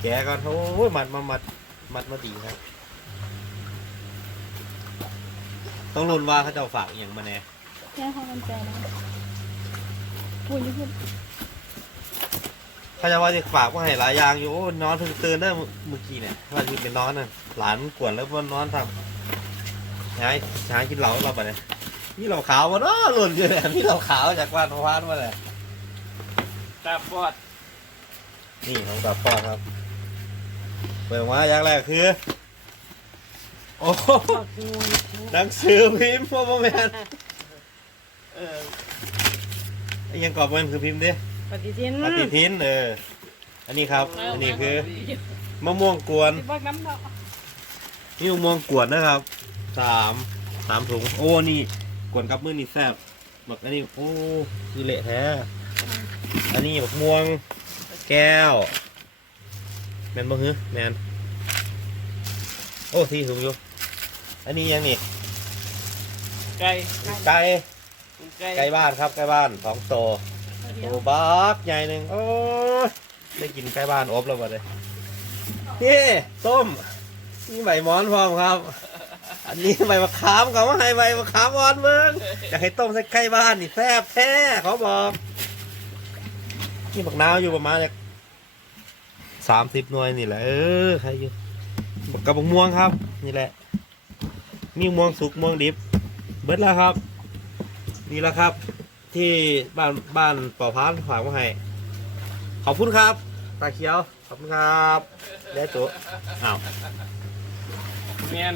แกะก่อนโอ้ยมัดมามัดมัดมาดีครับ ต้องรุนว่าเขาจะเอาฝากอหย่างมาแน่แค่ห้องมันใจนะพูดนี่พูดเขาจะว่าจะฝากว่าให้หลายอย่างอยู่โอ้นอนเพิ่งตื่นได้เมื่อกี้เนี่ยว่าจะเป็นนอนน่ะหลานกวนแล้วว่านอนทำย้ายย้ายกินเหล้าเราไปเลยนี่เหล้าขาววะเนาะหล่นอยู่เนี่ยนี่เหล้าขาวจากวานวานมาเลย ตาบอดนี่ของตาพ่อครับ เปิดมาอย่างแรกคือ โอ้โหหนังสือพิมพ์พ่อพ่อแม่นเออไอ้ยังกรอบมันคือพิมพ์ดิปฏิทินปฏิทินเออ อันนี้ครับ อันนี้คือมะม่วงกวนสิบอกน้ำดอกนี่มะม่วงกวนนะครับ สามสามถุง โอ้ นี่กวนกับมือนี่แซ่บบักอันนี้ โอ้ คือเละแท้ อันนี้บักม่วง แก้ว แมนบ่ฮือแมนโอ้ที่ถุงอยู่ อันนี้ยังนี่ไก่ไก่ไก่ไก่บ้านครับไก่บ้านสองโตเดี๋ยโอ้วบักใหญ่หนึ่งโอ้ยได้กินไก่บ้านอบแล้วบัดเลยนี่ต้มนี่ใบหมอนพร้อมครับ อันนี้ใบมะขามเขามาให้ใบมะขามอ่อนเมืองอยากให้ต้มใส่ไก่บ้านนี่แซ่บแท้เขาบอก นี่บักนาวอยู่ประมาณจากสามสิบหน่วยนี่แหละเออใครอยู่บักกระบอกม่วงครับ นี่แหละ มีม่วงสุกม่วงดิบ เบิดแล้วครับ นี่แหละครับ ที่บ้านบ้านป่อพานฝากมาให้ขอบคุณครับ ตาเขียว ขอบคุณครับ ได้ตัวอ้าวแม่น